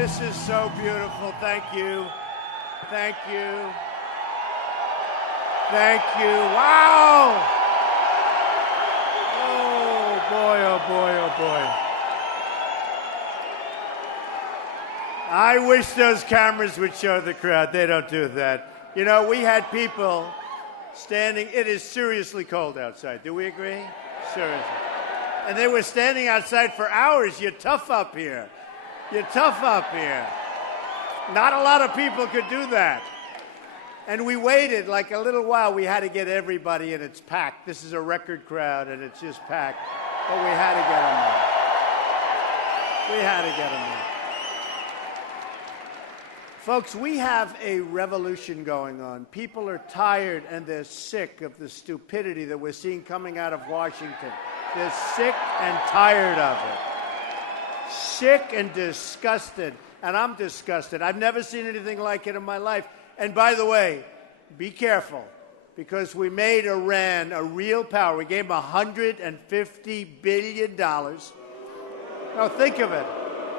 This is so beautiful. Thank you. Thank you. Thank you. Wow! Oh, boy, oh, boy, oh, boy. I wish those cameras would show the crowd. They don't do that. You know, we had people standing. It is seriously cold outside. Do we agree? Seriously. And they were standing outside for hours. You're tough up here. You're tough up here. Not a lot of people could do that. And we waited like a little while. We had to get everybody in. It's packed. This is a record crowd, and it's just packed. But we had to get them in. We had to get them in. Folks, we have a revolution going on. People are tired and they're sick of the stupidity that we're seeing coming out of Washington. They're sick and tired of it. Sick and disgusted. And I'm disgusted. I've never seen anything like it in my life. And by the way, be careful, because we made Iran a real power. We gave them $150 billion. Now think of it.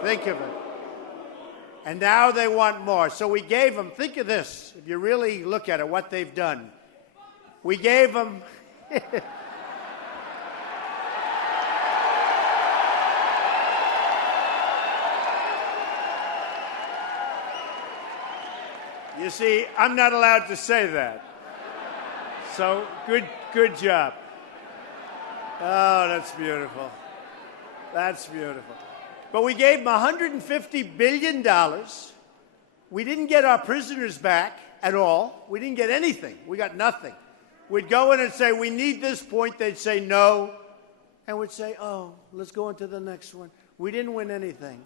Think of it. And now they want more. So we gave them, think of this, if you really look at it, what they've done. We gave them... You see, I'm not allowed to say that. So, good job. Oh, that's beautiful. That's beautiful. But we gave them $150 billion. We didn't get our prisoners back at all. We didn't get anything. We got nothing. We'd go in and say, we need this point. They'd say no. And we'd say, oh, let's go on to the next one. We didn't win anything.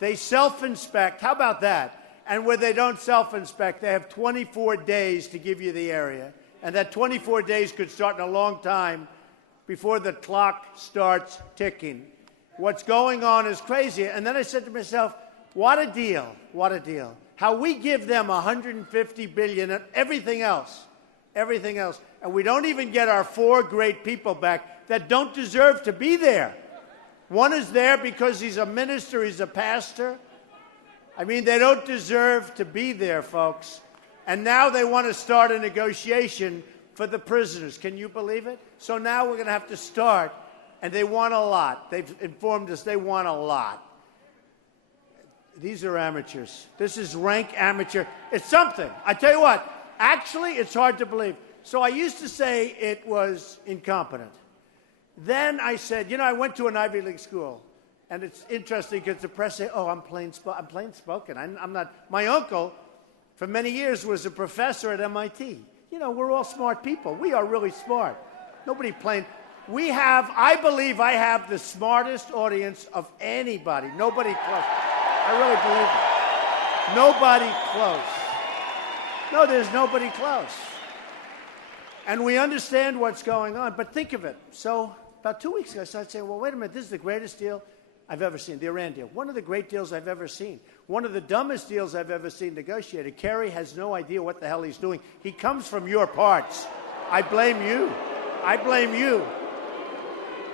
They self-inspect. How about that? And where they don't self-inspect, they have 24 days to give you the area. And that 24 days could start in a long time before the clock starts ticking. What's going on is crazy. And then I said to myself, what a deal. What a deal. How we give them $150 billion and everything else. Everything else. And we don't even get our 4 great people back that don't deserve to be there. One is there because he's a minister, he's a pastor. I mean, they don't deserve to be there, folks. And now they want to start a negotiation for the prisoners. Can you believe it? So now we're going to have to start, and they want a lot. They've informed us they want a lot. These are amateurs. This is rank amateur. It's something. I tell you what, actually, it's hard to believe. So I used to say it was incompetent. Then I said, you know, I went to an Ivy League school. And it's interesting because the press say, oh, I'm plain spoken. I'm not. My uncle, for many years, was a professor at MIT. You know, we're all smart people. We are really smart. Nobody plain. I believe I have the smartest audience of anybody. Nobody close. I really believe it. Nobody close. No, there's nobody close. And we understand what's going on. But think of it. So about 2 weeks ago, I started saying, well, wait a minute. This is the greatest deal I've ever seen, the Iran deal. One of the great deals I've ever seen. One of the dumbest deals I've ever seen negotiated. Kerry has no idea what the hell he's doing. He comes from your parts. I blame you. I blame you.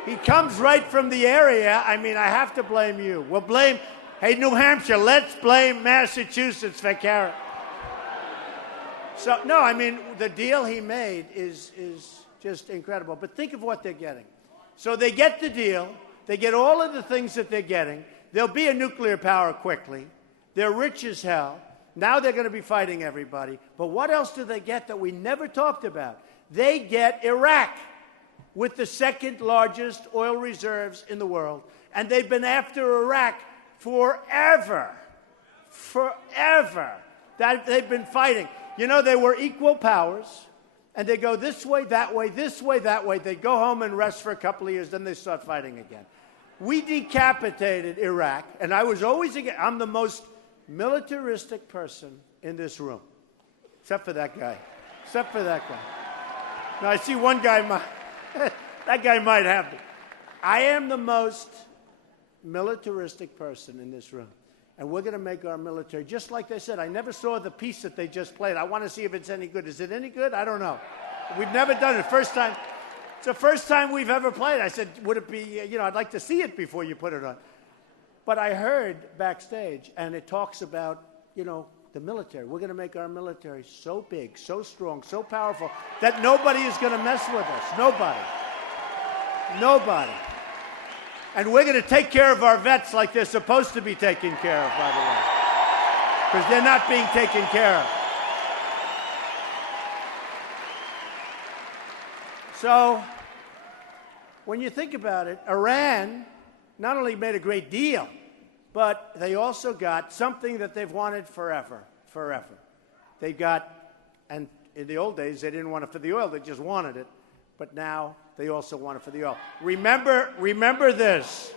He comes right from the area. I mean, I have to blame you. We'll blame, hey, New Hampshire, let's blame Massachusetts for Kerry. So, no, I mean, the deal he made is just incredible. But think of what they're getting. So they get the deal. They get all of the things that they're getting. There'll be a nuclear power quickly. They're rich as hell. Now they're going to be fighting everybody. But what else do they get that we never talked about? They get Iraq with the second largest oil reserves in the world. And they've been after Iraq forever. Forever. They've been fighting. You know, they were equal powers. And they go this way, that way, this way, that way. They go home and rest for a couple of years, then they start fighting again. We decapitated Iraq, and I was always against. I'm the most militaristic person in this room, except for that guy. Except for that guy. Now, I see one guy, that guy might have it. I am the most militaristic person in this room. And we're going to make our military, just like they said. I never saw the piece that they just played. I want to see if it's any good. Is it any good? I don't know. We've never done it. First time. It's the first time we've ever played. I said, would it be, I'd like to see it before you put it on. But I heard backstage, and it talks about, the military. We're going to make our military so big, so strong, so powerful that nobody is going to mess with us. Nobody. Nobody. And we're going to take care of our vets like they're supposed to be taken care of, by the way. Because they're not being taken care of. So, when you think about it, Iran not only made a great deal, but they also got something that they've wanted forever. They got, and in the old days, they didn't want it for the oil, they just wanted it. But now, they also want it for the oil. Remember this.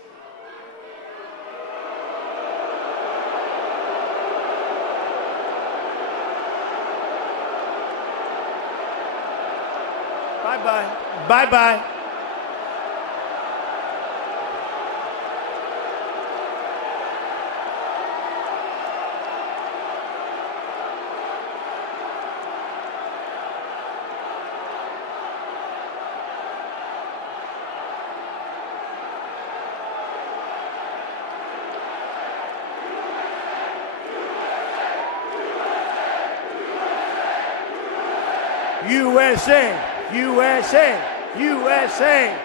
Bye-bye. Bye-bye. USA, USA, USA.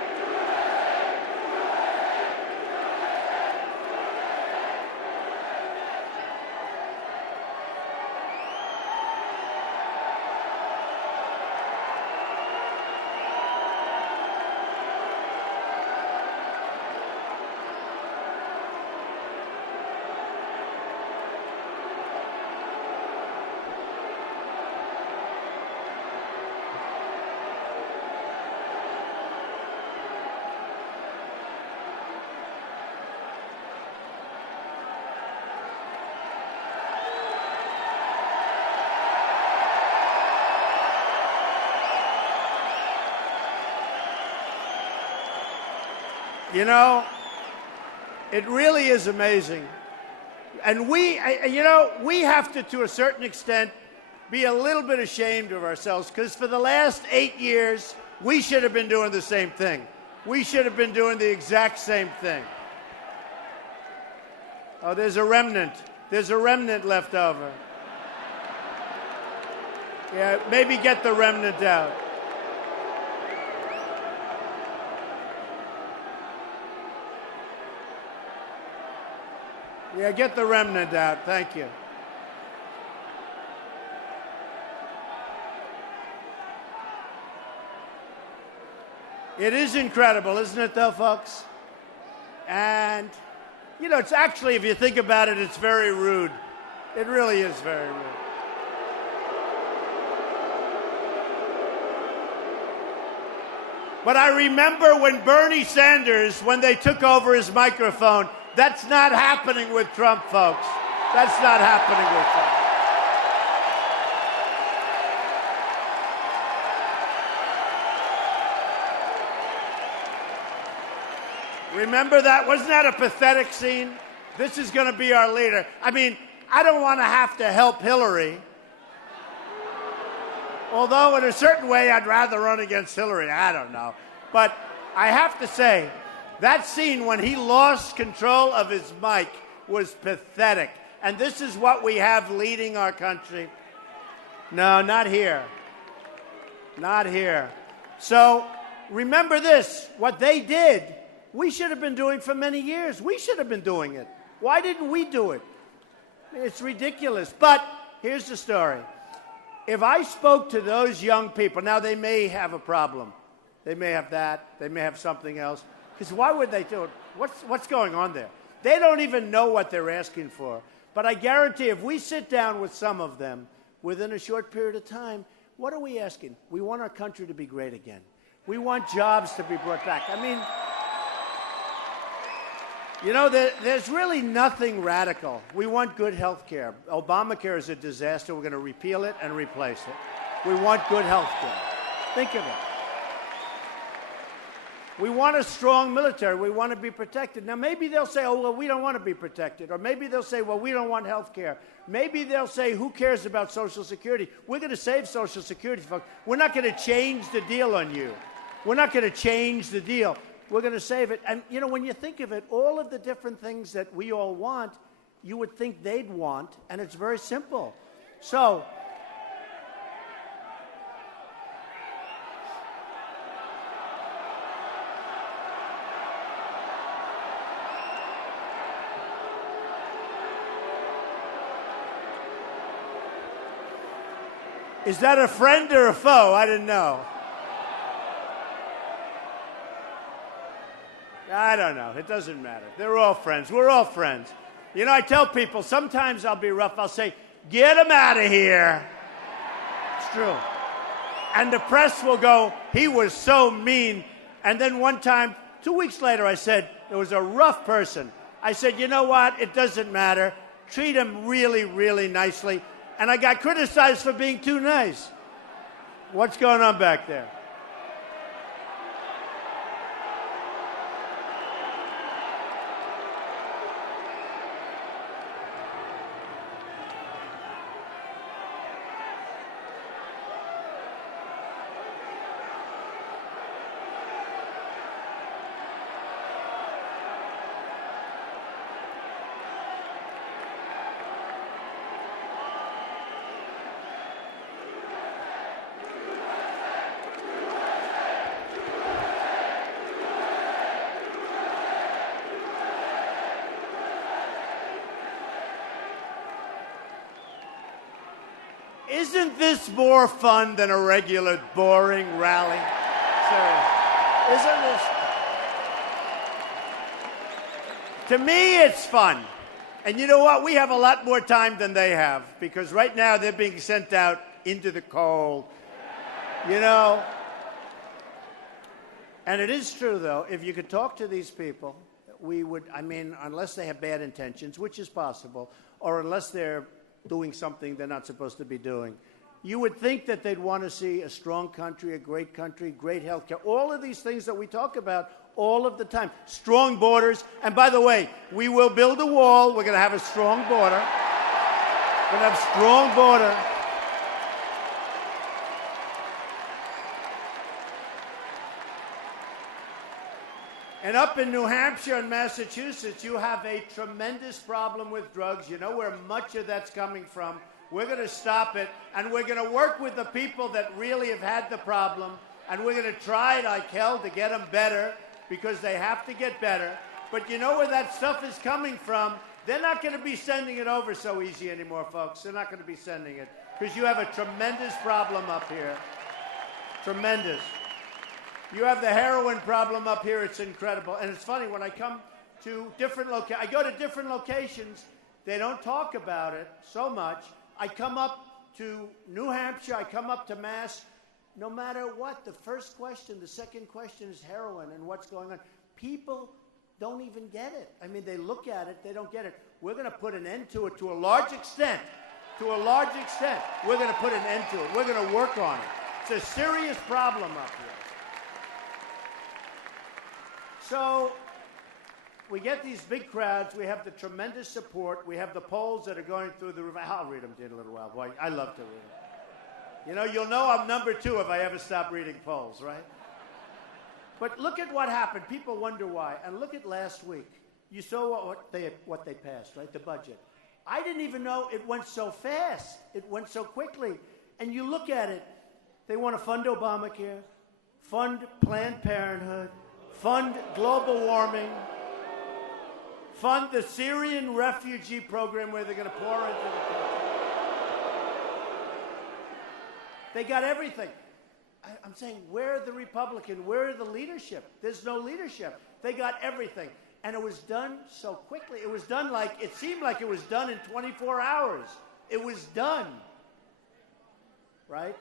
It really is amazing. And we have to a certain extent, be a little bit ashamed of ourselves, because for the last 8 years, we should have been doing the same thing. We should have been doing the exact same thing. Oh, there's a remnant. There's a remnant left over. Yeah, maybe get the remnant out. Yeah, get the remnant out. Thank you. It is incredible, isn't it, though, folks? And, it's actually, if you think about it, it's very rude. It really is very rude. But I remember when Bernie Sanders, when they took over his microphone, that's not happening with Trump, folks. That's not happening with Trump. Remember that? Wasn't that a pathetic scene? This is going to be our leader. I mean, I don't want to have to help Hillary. Although, in a certain way, I'd rather run against Hillary. I don't know. But I have to say, that scene when he lost control of his mic was pathetic. And this is what we have leading our country. No, not here. Not here. So remember this. What they did, we should have been doing for many years. We should have been doing it. Why didn't we do it? It's ridiculous. But here's the story. If I spoke to those young people, now they may have a problem. They may have that. They may have something else. Because why would they do it? What's going on there? They don't even know what they're asking for. But I guarantee if we sit down with some of them within a short period of time, what are we asking? We want our country to be great again. We want jobs to be brought back. I mean, there's really nothing radical. We want good health care. Obamacare is a disaster. We're going to repeal it and replace it. We want good health care. Think of it. We want a strong military. We want to be protected. Now, maybe they'll say, oh, well, we don't want to be protected. Or maybe they'll say, well, we don't want health care. Maybe they'll say, who cares about Social Security? We're going to save Social Security, folks. We're not going to change the deal on you. We're not going to change the deal. We're going to save it. And, you know, when you think of it, all of the different things that we all want, you would think they'd want, and it's very simple. So, is that a friend or a foe? I didn't know. I don't know. It doesn't matter. They're all friends. We're all friends. You know, I tell people, sometimes I'll be rough. I'll say, get him out of here. It's true. And the press will go, he was so mean. And then one time, 2 weeks later, I said, there was a rough person. I said, you know what? It doesn't matter. Treat him really, really nicely. And I got criticized for being too nice. What's going on back there? Isn't this more fun than a regular boring rally? Seriously. Isn't this? To me, it's fun. And you know what? We have a lot more time than they have, because right now they're being sent out into the cold. You know? And it is true, though, if you could talk to these people, we would, I mean, unless they have bad intentions, which is possible, or unless they're doing something they're not supposed to be doing, you would think that they'd want to see a strong country, a great health care, all of these things that we talk about all of the time. Strong borders. And by the way, we will build a wall. We're going to have a strong border. We're going to have a strong border. And up in New Hampshire and Massachusetts, you have a tremendous problem with drugs. You know where much of that's coming from. We're going to stop it, and we're going to work with the people that really have had the problem, and we're going to try like hell to get them better, because they have to get better. But you know where that stuff is coming from? They're not going to be sending it over so easy anymore, folks. They're not going to be sending it, because you have a tremendous problem up here. Tremendous. You have the heroin problem up here. It's incredible. And it's funny, when I come to different locations, I go to different locations, they don't talk about it so much. I come up to New Hampshire, I come up to Mass, no matter what, the first question, the second question is heroin and what's going on. People don't even get it. I mean, they look at it, they don't get it. We're going to put an end to it to a large extent. To a large extent, we're going to put an end to it. We're going to work on it. It's a serious problem up here. So we get these big crowds. We have the tremendous support. We have the polls that are going through the roof. I'll read them in a little while. Boy, I love to read them. You know, you'll know I'm number 2 if I ever stop reading polls, right? But look at what happened. People wonder why. And look at last week. You saw what they passed, right? The budget. I didn't even know it went so fast. It went so quickly. And you look at it. They want to fund Obamacare, fund Planned Parenthood, fund global warming, fund the Syrian refugee program where they're going to pour into the country. They got everything. I'm saying, where are the Republicans? Where are the leadership? There's no leadership. They got everything. And it was done so quickly. It was done like, it seemed like it was done in 24 hours. It was done. Right?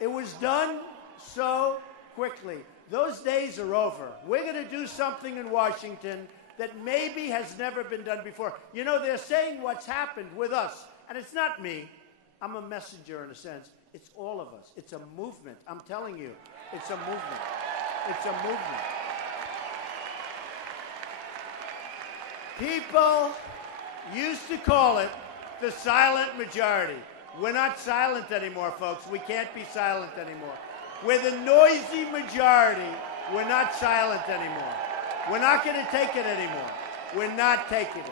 It was done so quickly. Those days are over. We're going to do something in Washington that maybe has never been done before. You know, they're saying what's happened with us, and it's not me. I'm a messenger in a sense. It's all of us. It's a movement. I'm telling you, it's a movement. It's a movement. People used to call it the silent majority. We're not silent anymore, folks. We can't be silent anymore. We're the noisy majority We're not silent anymore. We're not going to take it anymore. We're not taking it.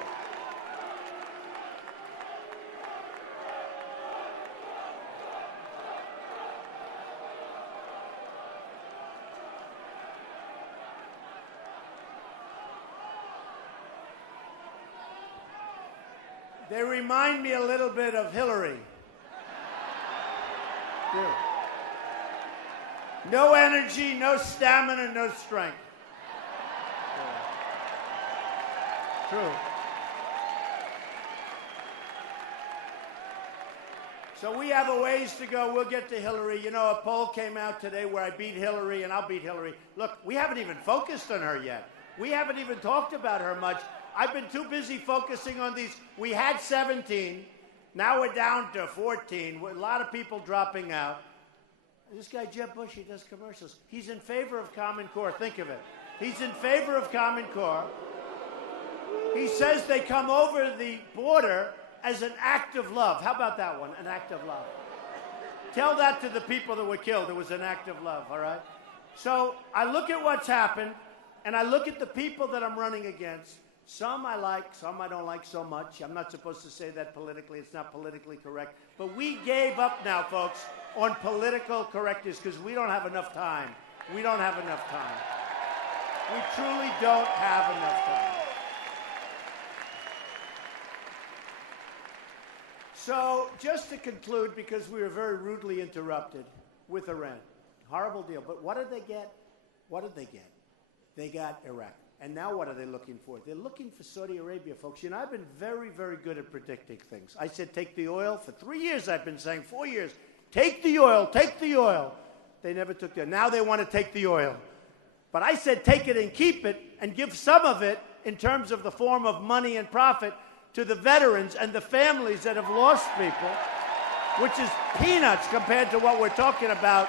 They remind me a little bit of Hillary. Yeah. No energy, no stamina, no strength. Yeah. True. So we have a ways to go. We'll get to Hillary. You know, a poll came out today where I beat Hillary and I'll beat Hillary. Look, we haven't even focused on her yet. We haven't even talked about her much. I've been too busy focusing on these. We had 17. Now we're down to 14. A lot of people dropping out. This guy, Jeb Bush, he does commercials. He's in favor of Common Core. Think of it. He's in favor of Common Core. He says they come over the border as an act of love. How about that one? An act of love. Tell that to the people that were killed. It was an act of love, all right? So I look at what's happened, and I look at the people that I'm running against. Some I like, some I don't like so much. I'm not supposed to say that politically. It's not politically correct. But we gave up now, folks, on political correctness because we don't have enough time. We don't have enough time. We truly don't have enough time. So just to conclude, because we were very rudely interrupted with Iran. Horrible deal. But what did they get? What did they get? They got Iraq. And now what are they looking for? They're looking for Saudi Arabia, folks. You know, I've been very, very good at predicting things. I said take the oil. For 3 years I've been saying, 4 years, take the oil, take the oil. They never took the oil. Now they want to take the oil. But I said take it and keep it and give some of it in terms of the form of money and profit to the veterans and the families that have lost people, which is peanuts compared to what we're talking about.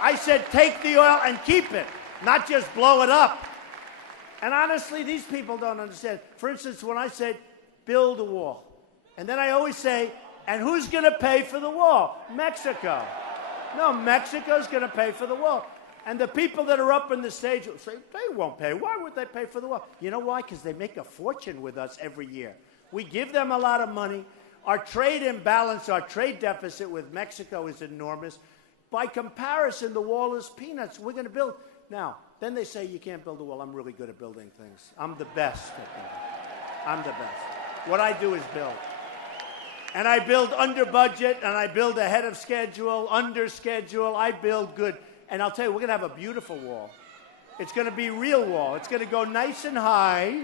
I said take the oil and keep it, not just blow it up. And honestly, these people don't understand. For instance, when I said, build a wall. And then I always say, and who's going to pay for the wall? Mexico. No, Mexico's going to pay for the wall. And the people that are up on the stage will say, they won't pay. Why would they pay for the wall? You know why? Because they make a fortune with us every year. We give them a lot of money. Our trade imbalance, our trade deficit with Mexico is enormous. By comparison, the wall is peanuts. We're going to build. Now, then they say you can't build a wall. I'm really good at building things. I'm the best at that. I'm the best. What I do is build. And I build under budget, and I build ahead of schedule, under schedule. I build good. And I'll tell you, we're going to have a beautiful wall. It's going to be a real wall. It's going to go nice and high.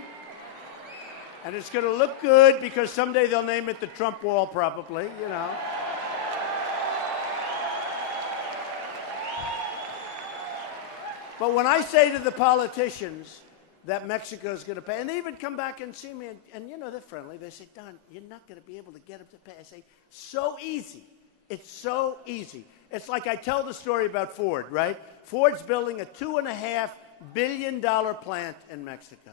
And it's going to look good because someday they'll name it the Trump wall probably, you know. But when I say to the politicians that Mexico is going to pay, and they even come back and see me, and you know, they're friendly. They say, Don, you're not going to be able to get them to pay. I say, so easy. It's so easy. It's like I tell the story about Ford, right? Ford's building a $2.5 billion plant in Mexico.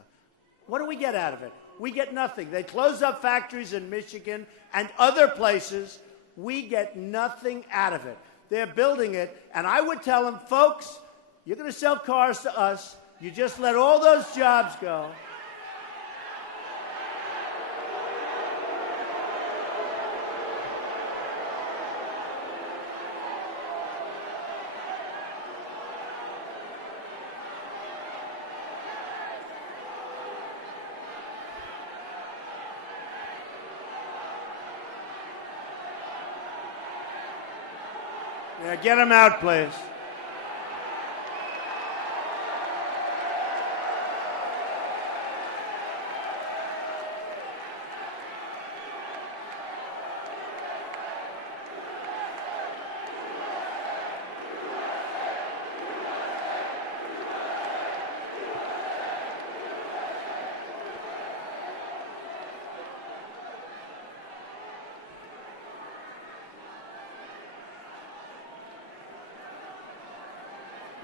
What do we get out of it? We get nothing. They close up factories in Michigan and other places. We get nothing out of it. They're building it, and I would tell them, folks, you're going to sell cars to us. You just let all those jobs go. Yeah, get them out, please.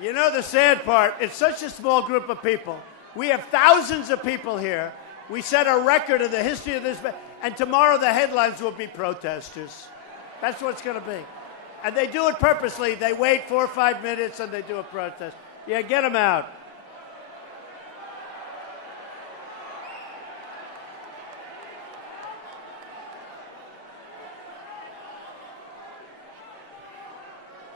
You know the sad part, it's such a small group of people. We have thousands of people here. We set a record in the history of this, and tomorrow the headlines will be protesters. That's what it's going to be. And they do it purposely. They wait 4 or 5 minutes and they do a protest. Yeah, get them out.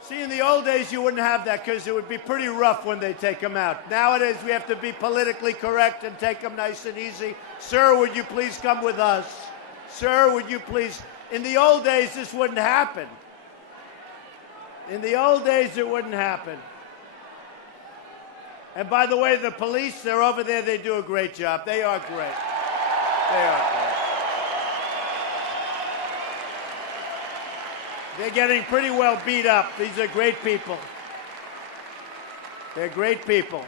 See, in the old days, you wouldn't have that because it would be pretty rough when they take them out. Nowadays, we have to be politically correct and take them nice and easy. Sir, would you please come with us? Sir, would you please? In the old days, this wouldn't happen. In the old days, it wouldn't happen. And by the way, the police, they're over there. They do a great job. They are great. They are great. They're getting pretty well beat up. These are great people. They're great people.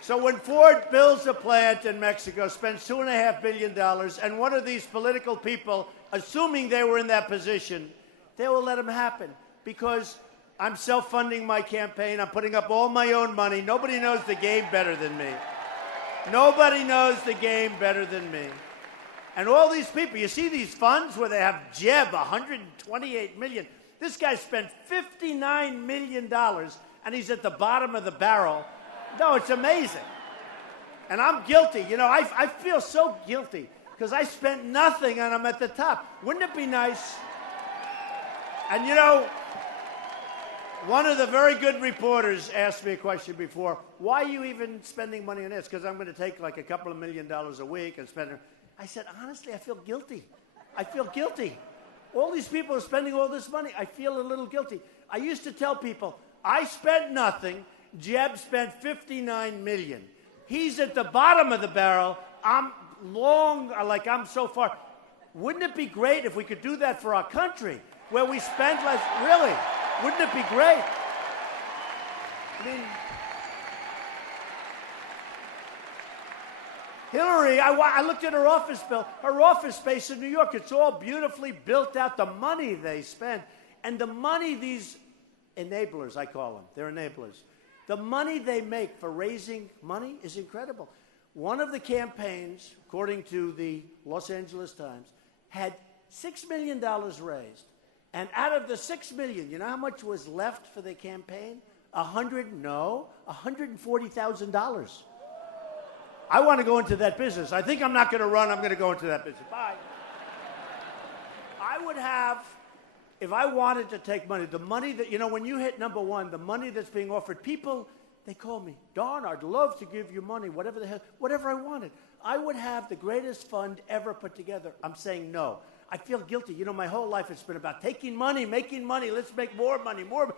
So when Ford builds a plant in Mexico, spends $2.5 billion, and one of these political people, assuming they were in that position, they will let them happen because I'm self-funding my campaign. I'm putting up all my own money. Nobody knows the game better than me. Nobody knows the game better than me. And all these people, you see these funds where they have Jeb, $128 million. This guy spent $59 million, and he's at the bottom of the barrel. No, it's amazing. And I'm guilty. You know, I feel so guilty because I spent nothing and I'm at the top. Wouldn't it be nice? And, you know, one of the very good reporters asked me a question before. Why are you even spending money on this? Because I'm going to take like a couple of $1 million a week and spend it. I said, honestly, I feel guilty. I feel guilty. All these people are spending all this money. I feel a little guilty. I used to tell people, I spent nothing. Jeb spent $59 million. He's at the bottom of the barrel. I'm so far. Wouldn't it be great if we could do that for our country, where we spend less? Really? Wouldn't it be great? I mean, Hillary, I looked at her office bill. Her office space in New York, it's all beautifully built out. The money they spend, and the money these enablers, I call them, they're enablers. The money they make for raising money is incredible. One of the campaigns, according to the Los Angeles Times, had $6 million raised. And out of the $6 million, you know how much was left for the campaign? $140,000. I want to go into that business. I think I'm not going to run. I'm going to go into that business. Bye. I would have, if I wanted to take money, the money that, you know, when you hit number one, the money that's being offered, people, they call me, Don, I'd love to give you money, whatever the hell, whatever I wanted. I would have the greatest fund ever put together. I'm saying no. I feel guilty. You know, my whole life it's been about taking money, making money. Let's make more money, more.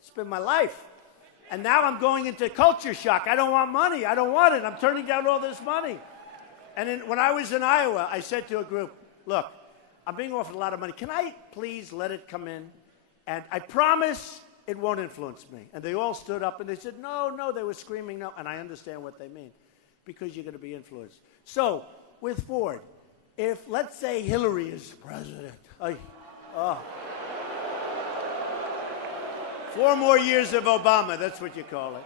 It's been my life. And now I'm going into culture shock. I don't want money. I don't want it. I'm turning down all this money. And when I was in Iowa, I said to a group, look, I'm being offered a lot of money. Can I please let it come in? And I promise it won't influence me. And they all stood up and they said, no, no. They were screaming no. And I understand what they mean because you're going to be influenced. So with Ford, if, let's say, Hillary is president. 4 more years of Obama, that's what you call it.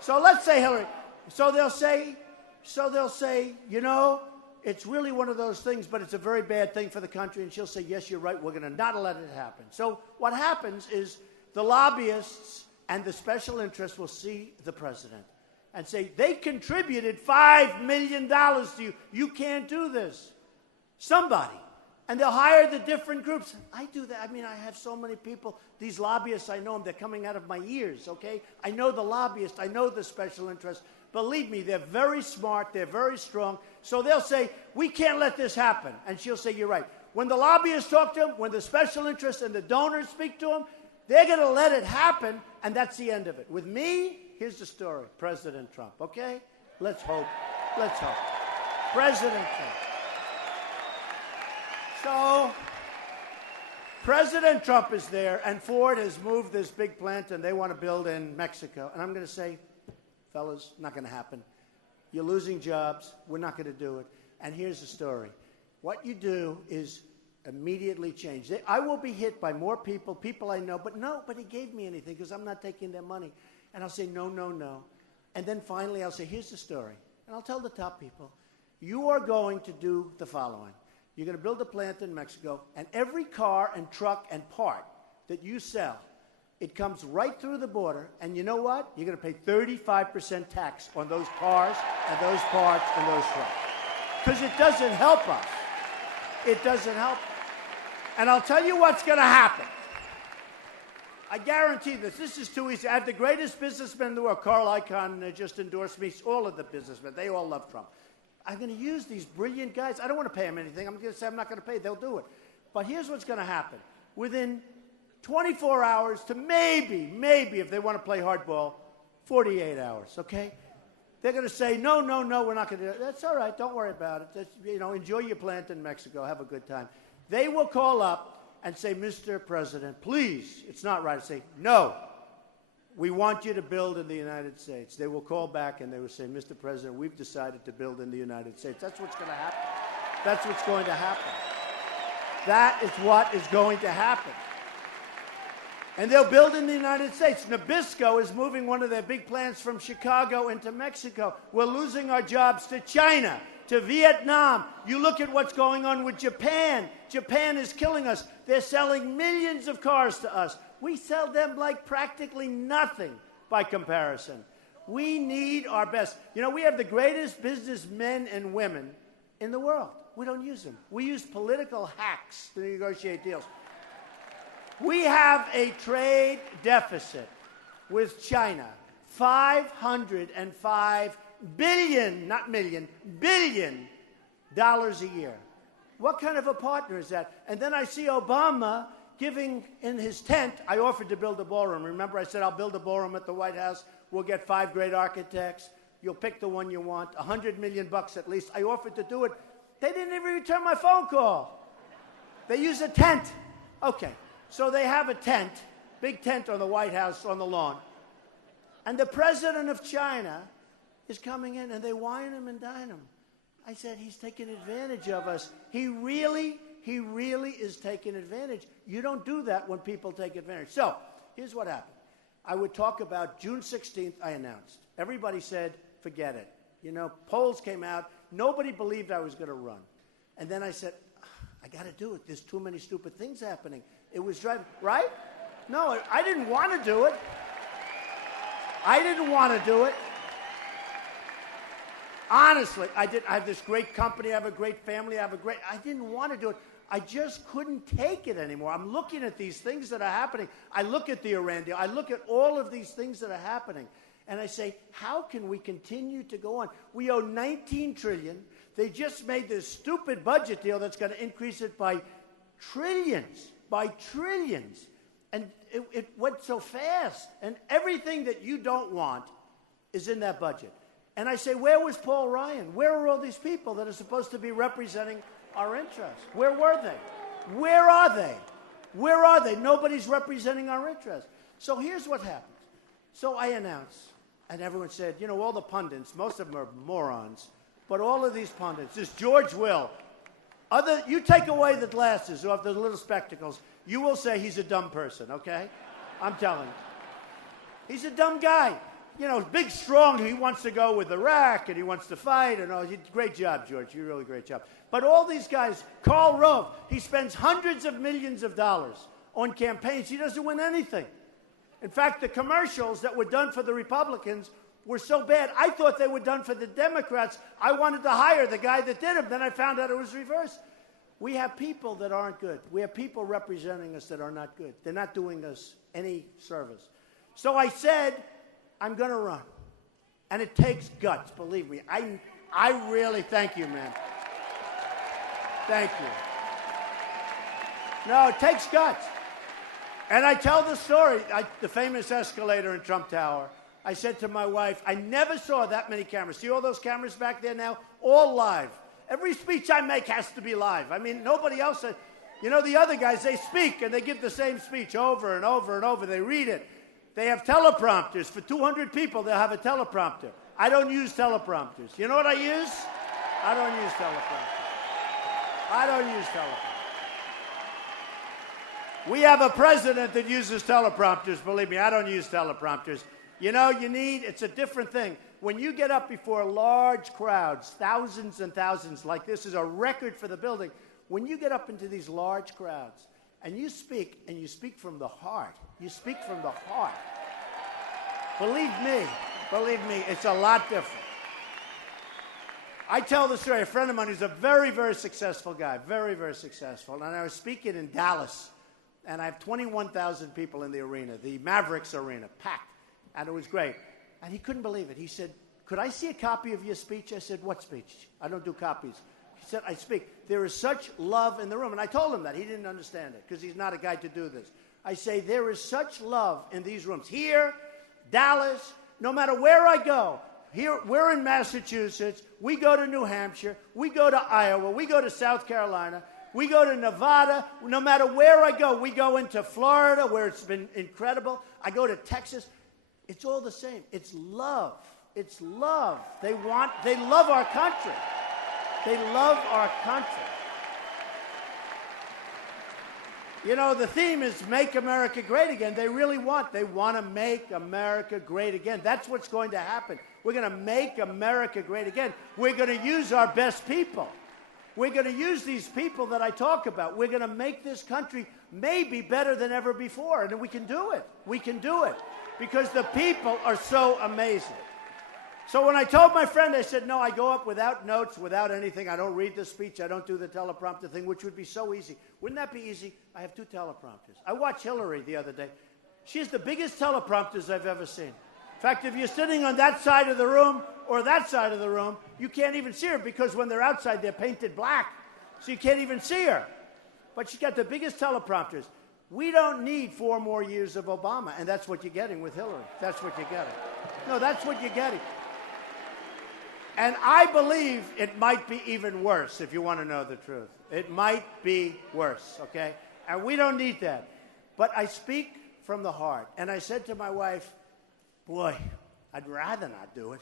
So let's say Hillary. So they'll say, you know, it's really one of those things, but it's a very bad thing for the country. And she'll say, yes, you're right, we're going to not let it happen. So what happens is the lobbyists and the special interests will see the president and say, they contributed $5 million to you. You can't do this. Somebody. And they'll hire the different groups. I do that. I mean, I have so many people. These lobbyists, I know them. They're coming out of my ears, okay? I know the lobbyists. I know the special interests. Believe me, they're very smart. They're very strong. So they'll say, we can't let this happen. And she'll say, you're right. When the lobbyists talk to him, when the special interests and the donors speak to him, they're going to let it happen, and that's the end of it. With me, here's the story. President Trump, okay? Let's hope. Let's hope. President Trump. So, President Trump is there, and Ford has moved this big plant, and they want to build in Mexico. And I'm going to say, fellas, not going to happen. You're losing jobs. We're not going to do it. And here's the story. What you do is immediately change. I will be hit by more people I know, but nobody gave me anything because I'm not taking their money. And I'll say, no, no, no. And then finally I'll say, here's the story. And I'll tell the top people, you are going to do the following. You're going to build a plant in Mexico, and every car and truck and part that you sell, It comes right through the border, and you know what? You're going to pay 35% tax on those cars and those parts and those trucks. Because it doesn't help us. It doesn't help us. And I'll tell you what's going to happen. I guarantee this. This is too easy. I have the greatest businessmen in the world. Carl Icahn just endorsed me. All of the businessmen. They all love Trump. I'm going to use these brilliant guys. I don't want to pay them anything. I'm going to say I'm not going to pay. They'll do it. But here's what's going to happen. Within 24 hours to maybe, if they want to play hardball, 48 hours, okay? They're going to say, no, we're not going to do it. That's all right. Don't worry about it. Just, enjoy your plant in Mexico. Have a good time. They will call up and say, Mr. President, please, it's not right. I say, no, we want you to build in the United States. They will call back and they will say, Mr. President, we've decided to build in the United States. That's what's going to happen. That's what's going to happen. That is what is going to happen. And they'll build in the United States. Nabisco is moving one of their big plants from Chicago into Mexico. We're losing our jobs to China, to Vietnam. You look at what's going on with Japan. Japan is killing us. They're selling millions of cars to us. We sell them like practically nothing by comparison. We need our best. We have the greatest businessmen and women in the world. We don't use them. We use political hacks to negotiate deals. We have a trade deficit with China, $505 billion, not million, billion dollars a year. What kind of a partner is that? And then I see Obama giving in his tent. I offered to build a ballroom. Remember, I said I'll build a ballroom at the White House. We'll get 5 great architects. You'll pick the one you want, $100 million at least. I offered to do it. They didn't even return my phone call. They use a tent. Okay. So they have a tent, big tent on the White House on the lawn. And the president of China is coming in, and they wine him and dine him. I said, he's taking advantage of us. He really is taking advantage. You don't do that when people take advantage. So here's what happened. I would talk about June 16th, I announced. Everybody said, forget it. Polls came out. Nobody believed I was going to run. And then I said, I got to do it. There's too many stupid things happening. It was driving, right? No, I didn't want to do it. I didn't want to do it. Honestly, I have this great company. I have a great family. I didn't want to do it. I just couldn't take it anymore. I'm looking at these things that are happening. I look at the Iran deal. I look at all of these things that are happening. And I say, how can we continue to go on? We owe $19 trillion. They just made this stupid budget deal that's going to increase it by trillions. And it went so fast. And everything that you don't want is in that budget. And I say, where was Paul Ryan? Where are all these people that are supposed to be representing our interests? Where were they? Where are they? Where are they? Nobody's representing our interests. So here's what happens. So I announced, and everyone said, all the pundits, most of them are morons, but all of these pundits, this George Will, you take away the glasses or the little spectacles, you will say he's a dumb person, okay? I'm telling you. He's a dumb guy. Big, strong, he wants to go with Iraq, and he wants to fight, and all. Great job, George. You really great job. But all these guys, Karl Rove, he spends hundreds of millions of dollars on campaigns. He doesn't win anything. In fact, the commercials that were done for the Republicans were so bad, I thought they were done for the Democrats. I wanted to hire the guy that did them. Then I found out it was reversed. We have people that aren't good. We have people representing us that are not good. They're not doing us any service. So I said, I'm going to run. And it takes guts, believe me. I really thank you, man. Thank you. No, it takes guts. And I tell the story, the famous escalator in Trump Tower. I said to my wife, I never saw that many cameras. See all those cameras back there now? All live. Every speech I make has to be live. I mean, nobody else. The other guys, they speak and they give the same speech over and over and over. They read it. They have teleprompters. For 200 people, they'll have a teleprompter. I don't use teleprompters. You know what I use? I don't use teleprompters. I don't use teleprompters. We have a president that uses teleprompters. Believe me, I don't use teleprompters. It's a different thing. When you get up before large crowds, thousands and thousands, like this is a record for the building. When you get up into these large crowds and you speak from the heart. You speak from the heart. Believe me, it's a lot different. I tell the story, a friend of mine who's a very, very successful guy, very, very successful, and I was speaking in Dallas, and I have 21,000 people in the arena, the Mavericks arena, packed, and it was great. And he couldn't believe it. He said, could I see a copy of your speech? I said, what speech? I don't do copies. He said, I speak. There is such love in the room. And I told him that. He didn't understand it because he's not a guy to do this. I say, there is such love in these rooms. Here, Dallas, no matter where I go, here, we're in Massachusetts, we go to New Hampshire, we go to Iowa, we go to South Carolina, we go to Nevada. No matter where I go, we go into Florida where it's been incredible. I go to Texas. It's all the same. It's love. It's love. They love our country. They love our country. You know, the theme is Make America Great Again. They want to make America great again. That's what's going to happen. We're going to make America great again. We're going to use our best people. We're going to use these people that I talk about. We're going to make this country maybe better than ever before. And we can do it. We can do it because the people are so amazing. So when I told my friend, I said, no, I go up without notes, without anything. I don't read the speech. I don't do the teleprompter thing, which would be so easy. Wouldn't that be easy? I have 2 teleprompters. I watched Hillary the other day. She has the biggest teleprompters I've ever seen. In fact, if you're sitting on that side of the room or that side of the room, you can't even see her because when they're outside, they're painted black. So you can't even see her. But she's got the biggest teleprompters. We don't need 4 more years of Obama, and that's what you're getting with Hillary. That's what you're getting. No, that's what you're getting. And I believe it might be even worse, if you want to know the truth. It might be worse, okay? And we don't need that. But I speak from the heart. And I said to my wife, boy, I'd rather not do it.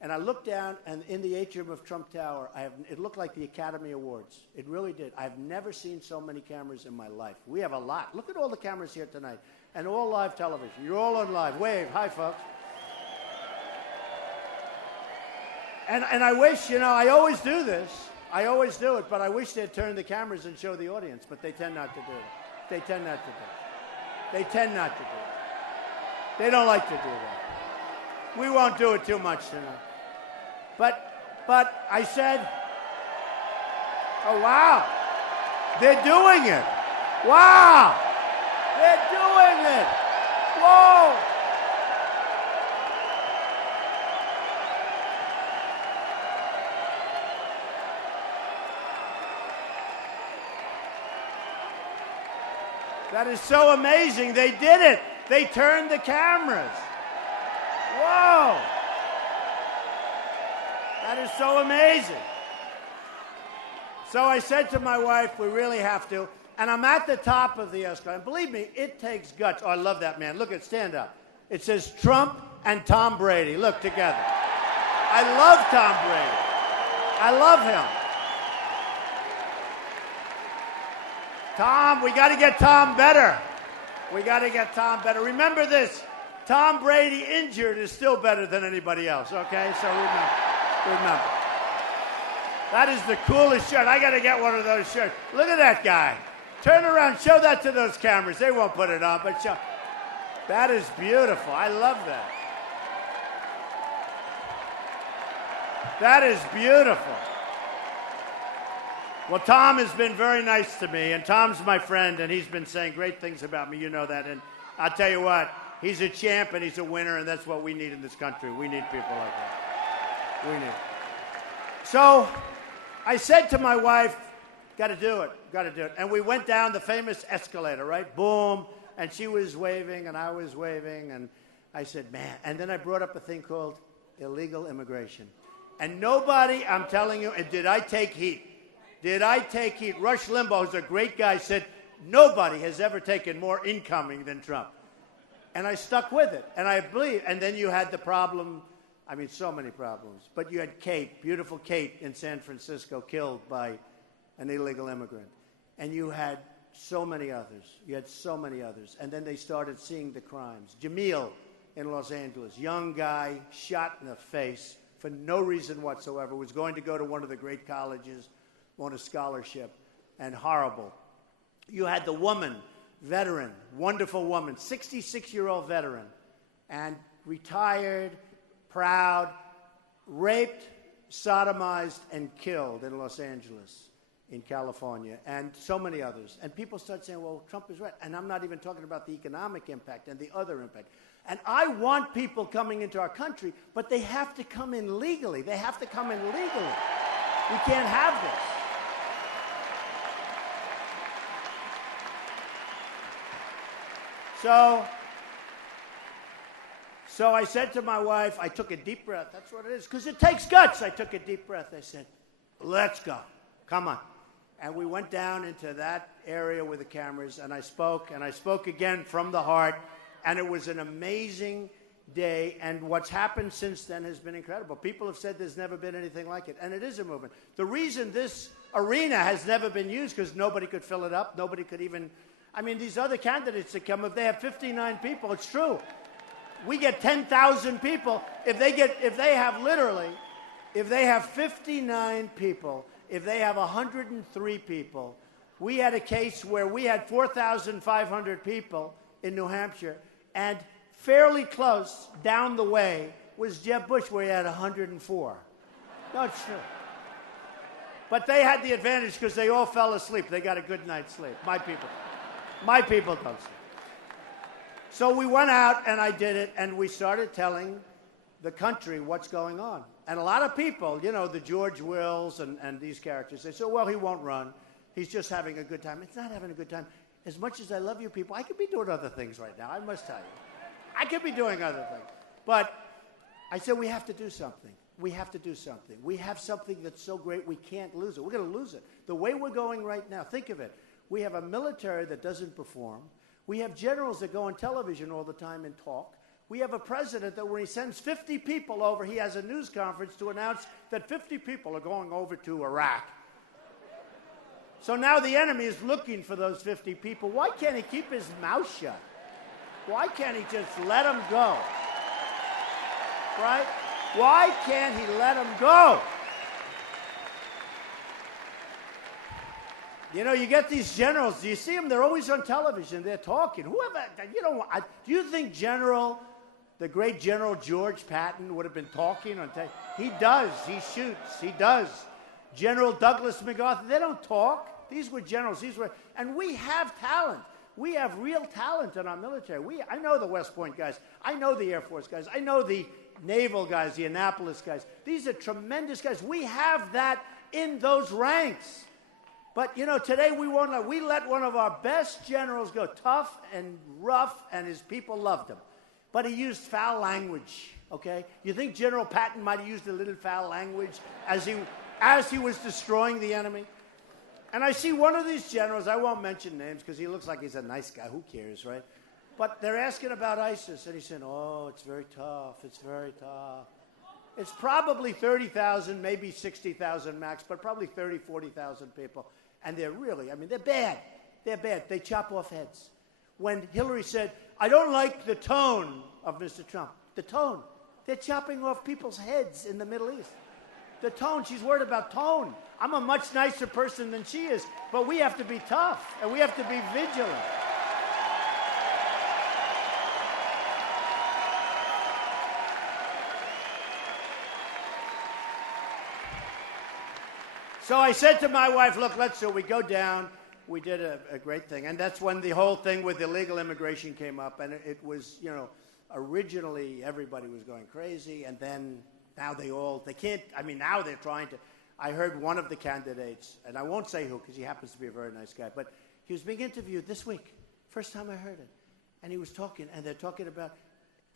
And I looked down, and in the atrium of Trump Tower, it looked like the Academy Awards. It really did. I've never seen so many cameras in my life. We have a lot. Look at all the cameras here tonight. And all live television. You're all on live. Wave. Hi, folks. And I wish, you know, I always do this. I always do it, but I wish they'd turn the cameras and show the audience, but they tend not to do it. They tend not to do it. They tend not to do it. They don't like to do that. We won't do it too much tonight. But I said, oh, wow. They're doing it. Wow. They're doing it. Whoa. That is so amazing. They did it. They turned the cameras. Whoa. That is so amazing. So I said to my wife, we really have to. And I'm at the top of the escalator. And believe me, it takes guts. Oh, I love that man. Look, stand up. It says Trump and Tom Brady. Look, together. I love Tom Brady. I love him. Tom, we got to get Tom better. We got to get Tom better. Remember this, Tom Brady injured is still better than anybody else, okay? So remember. That is the coolest shirt. I got to get one of those shirts. Look at that guy. Turn around, show that to those cameras. They won't put it on, but show. That is beautiful. I love that. That is beautiful. Well, Tom has been very nice to me, and Tom's my friend, and he's been saying great things about me. You know that. And I'll tell you what, he's a champ and he's a winner, and that's what we need in this country. We need people like that. We need. So I said to my wife, got to do it, got to do it. And we went down the famous escalator, right? Boom. And she was waving, and I was waving, and I said, man. And then I brought up a thing called illegal immigration. And nobody, I'm telling you, and did I take heat? Did I take heat? Rush Limbaugh, who's a great guy, said, nobody has ever taken more incoming than Trump. And I stuck with it. And I believe, and then you had the problem, I mean, so many problems. But you had Kate, beautiful Kate in San Francisco, killed by an illegal immigrant. And you had so many others. You had so many others. And then they started seeing the crimes. Jamil in Los Angeles, young guy, shot in the face for no reason whatsoever, was going to go to one of the great colleges, on a scholarship, and horrible. you had the woman, veteran, wonderful woman, 66-year-old veteran, and retired, proud, raped, sodomized, and killed in Los Angeles, in California, and so many others. And people start saying, well, Trump is right. And I'm not even talking about the economic impact and the other impact. And I want people coming into our country, but they have to come in legally. They have to come in legally. We can't have this. So I said to my wife, I took a deep breath. That's what it is, because it takes guts. I took a deep breath. I said, let's go. Come on. And we went down into that area with the cameras, and I spoke again from the heart, and it was an amazing day, and what's happened since then has been incredible. People have said there's never been anything like it, and it is a movement. The reason this arena has never been used, because nobody could fill it up, nobody could even, I mean, these other candidates that come, if they have 59 people, it's true. We get 10,000 people. If they have 59 people, if they have 103 people, we had a case where we had 4,500 people in New Hampshire, and fairly close down the way was Jeb Bush, where he had 104. No, it's true. But they had the advantage because they all fell asleep. They got a good night's sleep. My people don't sleep. So we went out, and I did it, and we started telling the country what's going on. And a lot of people, you know, the George Wills and these characters, they say, well, he won't run. He's just having a good time. It's not having a good time. As much as I love you people, I could be doing other things right now, I must tell you. I could be doing other things. But I said, we have to do something. We have to do something. We have something that's so great we can't lose it. We're going to lose it. The way we're going right now, think of it. We have a military that doesn't perform. We have generals that go on television all the time and talk. We have a president that when he sends 50 people over, he has a news conference to announce that 50 people are going over to Iraq. So now the enemy is looking for those 50 people. Why can't he keep his mouth shut? Why can't he just let them go? Right? Why can't he let them go? You know, you get these generals. Do you see them? They're always on television. They're talking. Whoever, you know, do you think the great General George Patton would have been talking on television? He does. He shoots. He does. General Douglas MacArthur, they don't talk. These were generals. And we have talent. We have real talent in our military. I know the West Point guys. I know the Air Force guys. I know the naval guys, the Annapolis guys. These are tremendous guys. We have that in those ranks. But, you know, today we let one of our best generals go, tough and rough, and his people loved him. But he used foul language, okay? You think General Patton might have used a little foul language as he was destroying the enemy? And I see one of these generals, I won't mention names because he looks like he's a nice guy. Who cares, right? But they're asking about ISIS, and he said, oh, it's very tough. It's very tough. It's probably 30,000, maybe 60,000 max, but probably 30, 40,000 people. And they're really, I mean, they're bad. They're bad. They chop off heads. When Hillary said, I don't like the tone of Mr. Trump, the tone, they're chopping off people's heads in the Middle East. The tone, she's worried about tone. I'm a much nicer person than she is, but we have to be tough, and we have to be vigilant. So I said to my wife, look, we go down. We did a great thing. And that's when the whole thing with illegal immigration came up. And it was, you know, originally everybody was going crazy. And then now they can't, I mean, now they're trying to. I heard one of the candidates, and I won't say who because he happens to be a very nice guy, but he was being interviewed this week. First time I heard it. And he was talking, and they're talking about,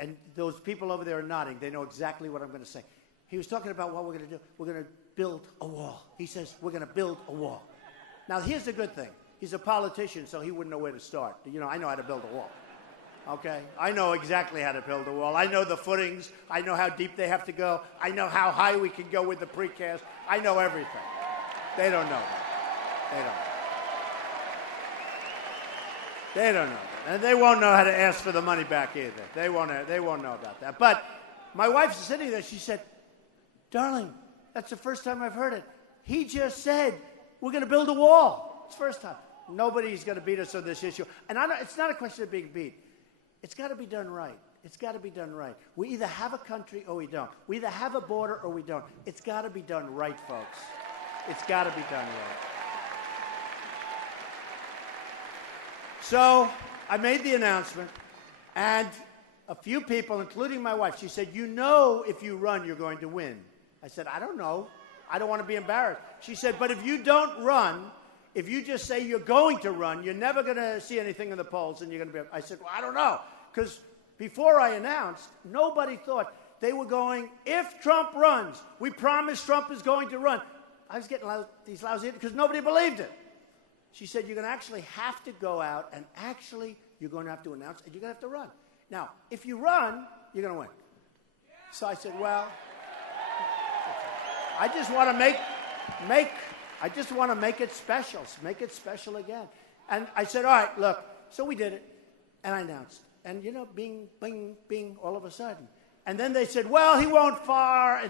and those people over there are nodding. They know exactly what I'm going to say. He was talking about what we're going to do. We're going to build a wall. He says, we're going to build a wall. Now, here's the good thing. He's a politician, so he wouldn't know where to start. You know, I know how to build a wall. Okay? I know exactly how to build a wall. I know the footings. I know how deep they have to go. I know how high we can go with the precast. I know everything. They don't know that. They don't know that. And they won't know how to ask for the money back either. They won't know about that. But my wife's sitting there. She said, darling, that's the first time I've heard it. He just said, we're going to build a wall. It's the first time. Nobody's going to beat us on this issue. And it's not a question of being beat. It's got to be done right. It's got to be done right. We either have a country or we don't. We either have a border or we don't. It's got to be done right, folks. It's got to be done right. So I made the announcement, and a few people, including my wife, she said, you know if you run, you're going to win. I said, I don't know. I don't want to be embarrassed. She said, but if you don't run, if you just say you're going to run, you're never going to see anything in the polls, and you're going to be... I said, well, I don't know, because before I announced, nobody thought they were going, if Trump runs, we promise Trump is going to run. I was getting these lousy because nobody believed it. She said, you're going to actually have to go out, and actually you're going to have to announce, and you're going to have to run. Now, if you run, you're going to win. So I said, well, I just want to make it special again. And I said, all right, look. So we did it, and I announced. And, you know, bing, bing, bing, all of a sudden. And then they said, well, he won't far,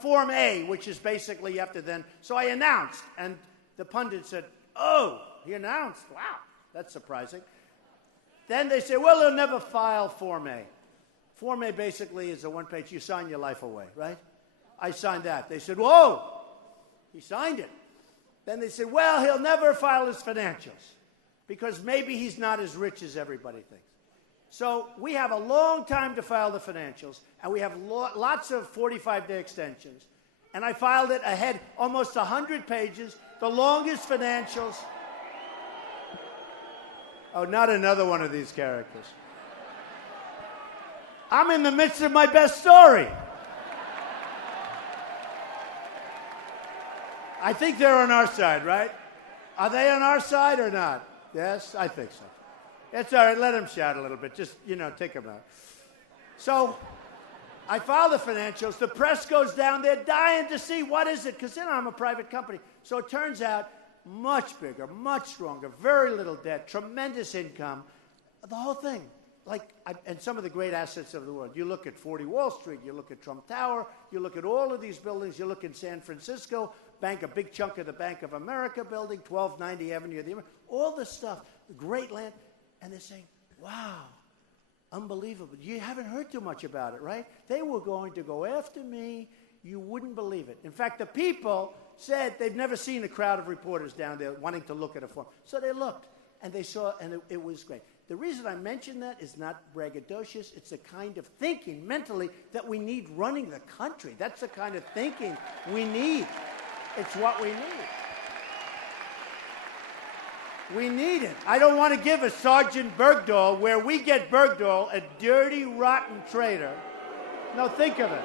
Form A, which is basically you have to then. So I announced, and the pundit said, oh, he announced. Wow, that's surprising. Then they said, well, he'll never file Form A. Form A basically is a one-page, you sign your life away, right? I signed that. They said, whoa, he signed it. Then they said, well, he'll never file his financials because maybe he's not as rich as everybody thinks. So we have a long time to file the financials, and we have lots of 45-day extensions. And I filed it ahead, almost 100 pages, the longest financials. Oh, not another one of these characters. I'm in the midst of my best story. I think they're on our side, right? Are they on our side or not? Yes, I think so. It's all right. Let them shout a little bit. Just, take them out. So I file the financials. The press goes down. They're dying to see what is it, because, I'm a private company. So it turns out much bigger, much stronger, very little debt, tremendous income, the whole thing. And some of the great assets of the world. You look at 40 Wall Street. You look at Trump Tower. You look at all of these buildings. You look in San Francisco, a big chunk of the Bank of America building, 1290 Avenue of the Americas, all this stuff, the great land. And they're saying, wow, unbelievable. You haven't heard too much about it, right? They were going to go after me. You wouldn't believe it. In fact, the people said they've never seen a crowd of reporters down there wanting to look at a form. So they looked, and they saw, and it was great. The reason I mention that is not braggadocious. It's the kind of thinking mentally that we need running the country. That's the kind of thinking we need. It's what we need. We need it. I don't want to give a Sergeant Bergdahl where we get Bergdahl, a dirty, rotten traitor. No, think of it.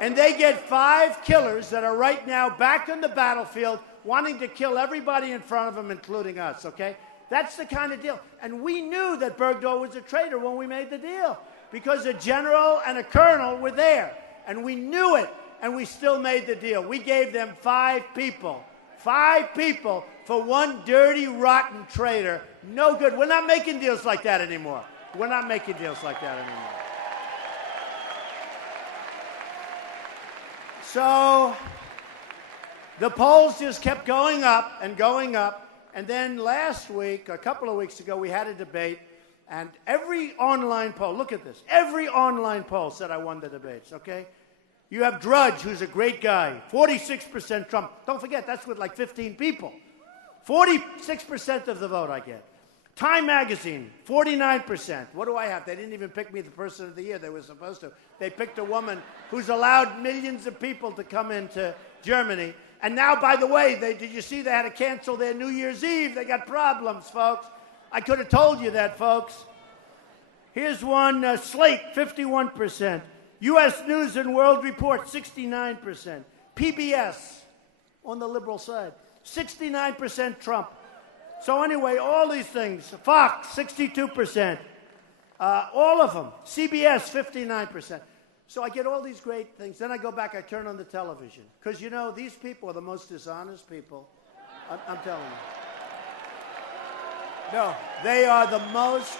And they get 5 killers that are right now back on the battlefield wanting to kill everybody in front of them, including us, okay? That's the kind of deal. And we knew that Bergdahl was a traitor when we made the deal because a general and a colonel were there. And we knew it, and we still made the deal. We gave them 5 people. 5 people for one dirty, rotten traitor. No good. We're not making deals like that anymore. We're not making deals like that anymore. So the polls just kept going up and going up. And then last week, a couple of weeks ago, we had a debate. And every online poll, look at this, every online poll said I won the debates, okay? You have Drudge, who's a great guy, 46% Trump. Don't forget, that's with like 15 people. 46% of the vote I get. Time Magazine, 49%. What do I have? They didn't even pick me the person of the year they were supposed to. They picked a woman who's allowed millions of people to come into Germany. And now, by the way, did you see they had to cancel their New Year's Eve? They got problems, folks. I could have told you that, folks. Here's one, Slate, 51%. U.S. News and World Report, 69%. PBS, on the liberal side, 69% Trump. So anyway, all these things, Fox, 62%. All of them. CBS, 59%. So I get all these great things. Then I go back, I turn on the television. Because, these people are the most dishonest people. I'm telling you. No, they are the most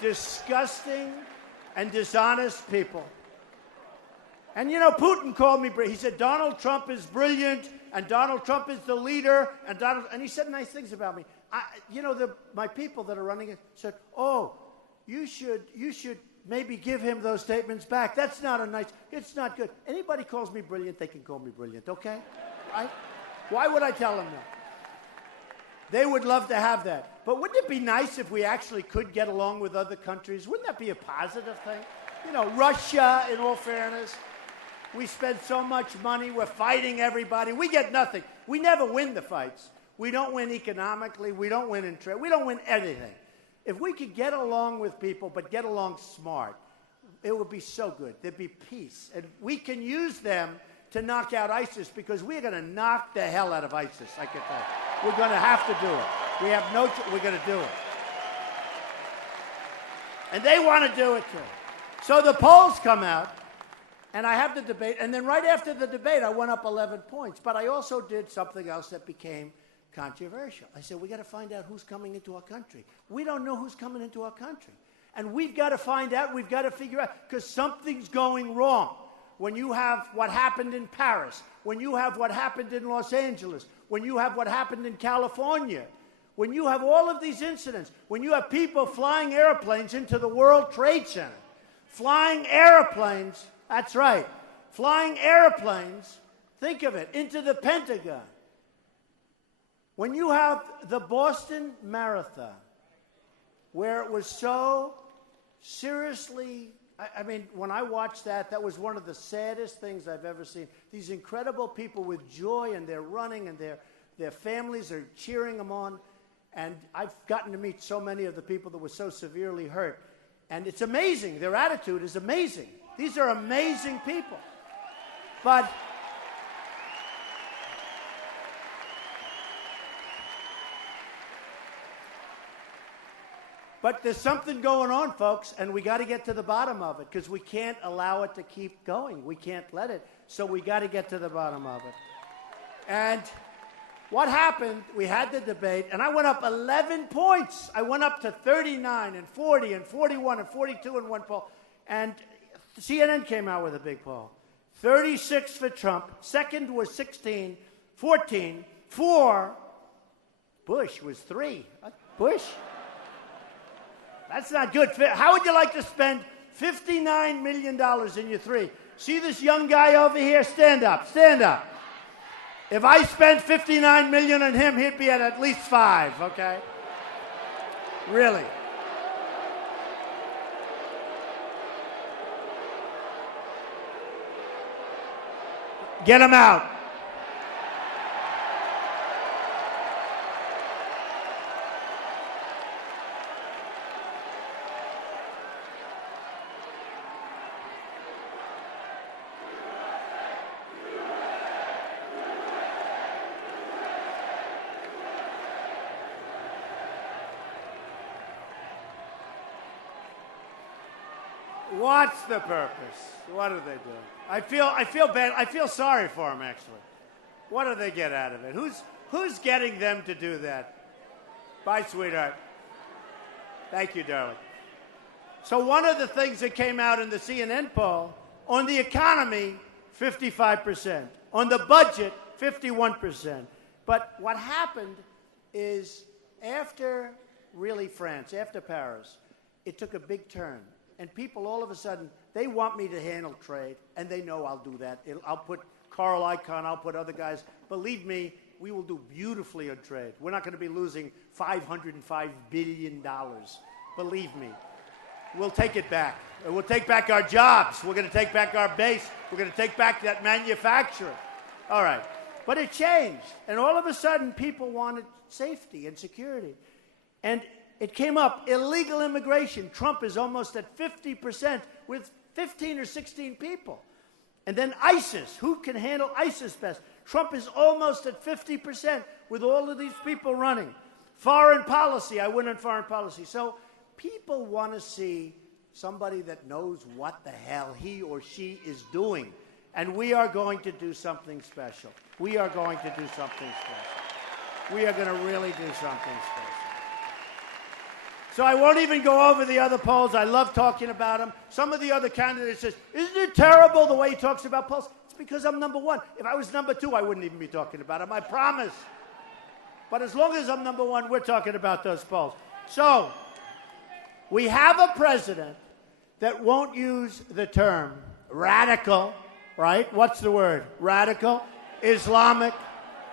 disgusting and dishonest people. And, Putin called me brilliant. He said, Donald Trump is brilliant, and Donald Trump is the leader, and he said nice things about me. My people that are running it said, oh, you should maybe give him those statements back. That's not it's not good. Anybody calls me brilliant, they can call me brilliant, okay? Right? Why would I tell them that? They would love to have that. But wouldn't it be nice if we actually could get along with other countries? Wouldn't that be a positive thing? Russia, in all fairness, we spend so much money. We're fighting everybody. We get nothing. We never win the fights. We don't win economically. We don't win in trade. We don't win anything. If we could get along with people, but get along smart, it would be so good. There'd be peace. And we can use them to knock out ISIS because we're going to knock the hell out of ISIS, I can tell you. We're going to have to do it. We have no choice. We're going to do it. And they want to do it too. So the polls come out, and I have the debate. And then right after the debate, I went up 11 points. But I also did something else that became controversial. I said, we got to find out who's coming into our country. We don't know who's coming into our country. And we've got to find out, we've got to figure out, because something's going wrong. When you have what happened in Paris, when you have what happened in Los Angeles, when you have what happened in California, when you have all of these incidents, when you have people flying airplanes into the World Trade Center, flying airplanes, that's right, flying airplanes, think of it, into the Pentagon. When you have the Boston Marathon, where it was so seriously, I mean, when I watched that, that was one of the saddest things I've ever seen. These incredible people with joy, and they're running, and their families are cheering them on. And I've gotten to meet so many of the people that were so severely hurt. And it's amazing. Their attitude is amazing. These are amazing people. But there's something going on, folks, and we got to get to the bottom of it because we can't allow it to keep going. We can't let it. So we got to get to the bottom of it. And what happened, we had the debate, and I went up 11 points. I went up to 39 and 40 and 41 and 42 in one poll. And CNN came out with a big poll. 36 for Trump. Second was 16, 14. 4, Bush was 3. Bush? That's not good. How would you like to spend $59 million in your 3? See this young guy over here? Stand up. Stand up. If I spent $59 million on him, he'd be at least 5, okay? Really. Get him out. What's the purpose? What are they doing? I feel bad. I feel sorry for them, actually. What do they get out of it? Who's getting them to do that? Bye, sweetheart. Thank you, darling. So one of the things that came out in the CNN poll, on the economy, 55%. On the budget, 51%. But what happened is after really France, after Paris, it took a big turn. And people all of a sudden, they want me to handle trade, and they know I'll do that. I'll put Carl Icahn, I'll put other guys. Believe me, we will do beautifully on trade. We're not going to be losing $505 billion. Believe me. We'll take it back. And we'll take back our jobs. We're going to take back our base. We're going to take back that manufacturing. All right. But it changed. And all of a sudden, people wanted safety and security. And it came up, illegal immigration. Trump is almost at 50% with 15 or 16 people. And then ISIS. Who can handle ISIS best? Trump is almost at 50% with all of these people running. Foreign policy. I win on foreign policy. So people want to see somebody that knows what the hell he or she is doing. And we are going to do something special. We are going to do something special. We are going to really do something special. So I won't even go over the other polls. I love talking about them. Some of the other candidates says, isn't it terrible the way he talks about polls? It's because I'm number one. If I was number two, I wouldn't even be talking about them. I promise. But as long as I'm number one, we're talking about those polls. So we have a president that won't use the term radical, right? What's the word? Radical Islamic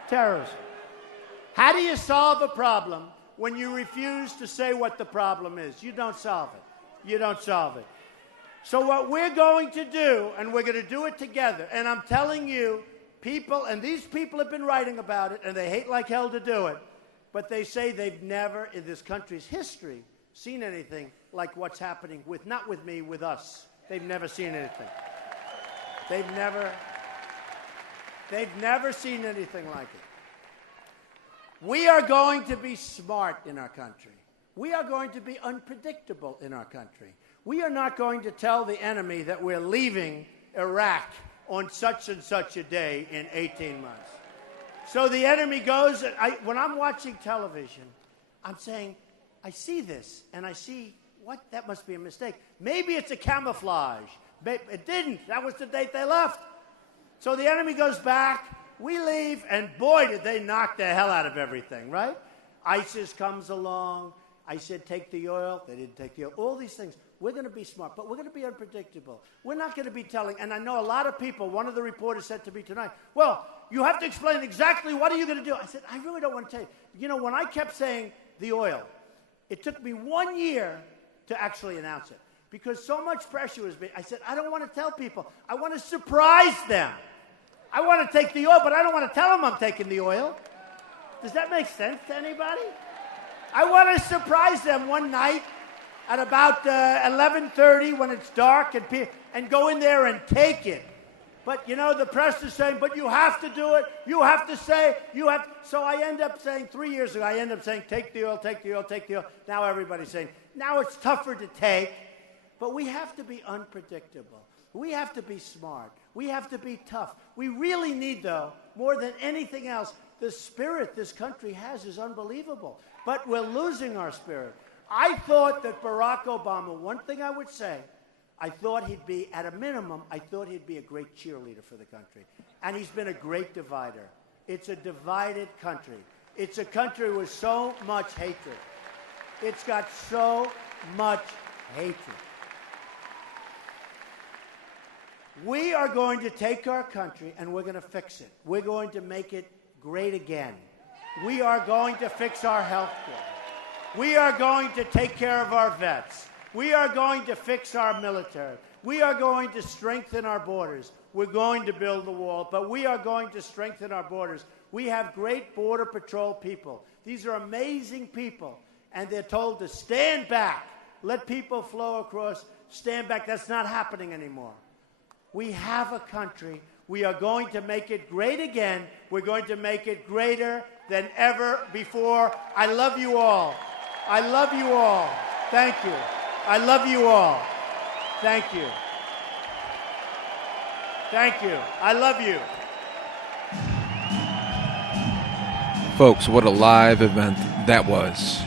terrorism. How do you solve a problem when you refuse to say what the problem is? You don't solve it. You don't solve it. So what we're going to do, and we're going to do it together, and I'm telling you, people, and these people have been writing about it, and they hate like hell to do it, but they say they've never, in this country's history, seen anything like what's happening with, not with me, with us. They've never seen anything. They've never seen anything like it. We are going to be smart in our country. We are going to be unpredictable in our country. We are not going to tell the enemy that we're leaving Iraq on such and such a day in 18 months. So the enemy goes, and when I'm watching television, I'm saying, I see this, and I see, what? That must be a mistake. Maybe it's a camouflage. It didn't. That was the date they left. So the enemy goes back, we leave, and boy, did they knock the hell out of everything, right? ISIS comes along. I said, take the oil. They didn't take the oil. All these things. We're going to be smart, but we're going to be unpredictable. We're not going to be telling, and I know a lot of people, one of the reporters said to me tonight, well, you have to explain exactly what are you going to do. I said, I really don't want to tell you. You know, when I kept saying the oil, it took me 1 year to actually announce it because so much pressure was being, I said, I don't want to tell people. I want to surprise them. I want to take the oil, but I don't want to tell them I'm taking the oil. Does that make sense to anybody? I want to surprise them one night at about 11:30 when it's dark and go in there and take it. But, you know, the press is saying, but you have to do it. You have to say, you have. So I end up saying 3 years ago, I end up saying, take the oil, take the oil, take the oil. Now everybody's saying, now it's tougher to take. But we have to be unpredictable. We have to be smart. We have to be tough. We really need, though, more than anything else, the spirit this country has is unbelievable. But we're losing our spirit. I thought that Barack Obama, one thing I would say, I thought he'd be, at a minimum, I thought he'd be a great cheerleader for the country. And he's been a great divider. It's a divided country. It's a country with so much hatred. It's got so much hatred. We are going to take our country and we're going to fix it. We're going to make it great again. We are going to fix our health care. We are going to take care of our vets. We are going to fix our military. We are going to strengthen our borders. We're going to build the wall, but we are going to strengthen our borders. We have great Border Patrol people. These are amazing people, and they're told to stand back, let people flow across, stand back. That's not happening anymore. We have a country. We are going to make it great again. We're going to make it greater than ever before. I love you all. I love you all. Thank you. I love you all. Thank you. Thank you. I love you. Folks, what a live event that was.